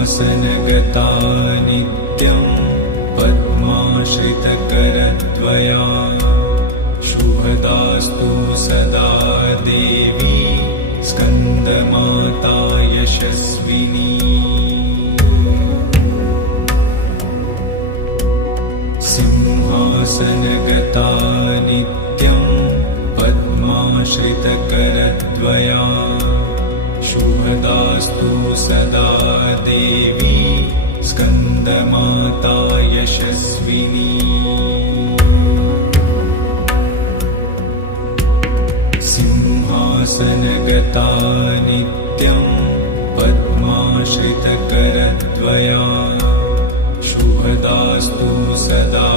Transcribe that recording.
सिंहासनगता नित्यं पद्माश्रितकरद्वया शुभदास्तु सदा देवी स्कन्दमाता यशस्विनी। सिंहासनगता नित्यं पद्माश्रितकरद्वया शुभदास्तु सदा देवी स्कन्दमाता यशस्विनी। सिंहासनगता नित्यं पद्माश्रितकरद्वया शुभदास्तु सदा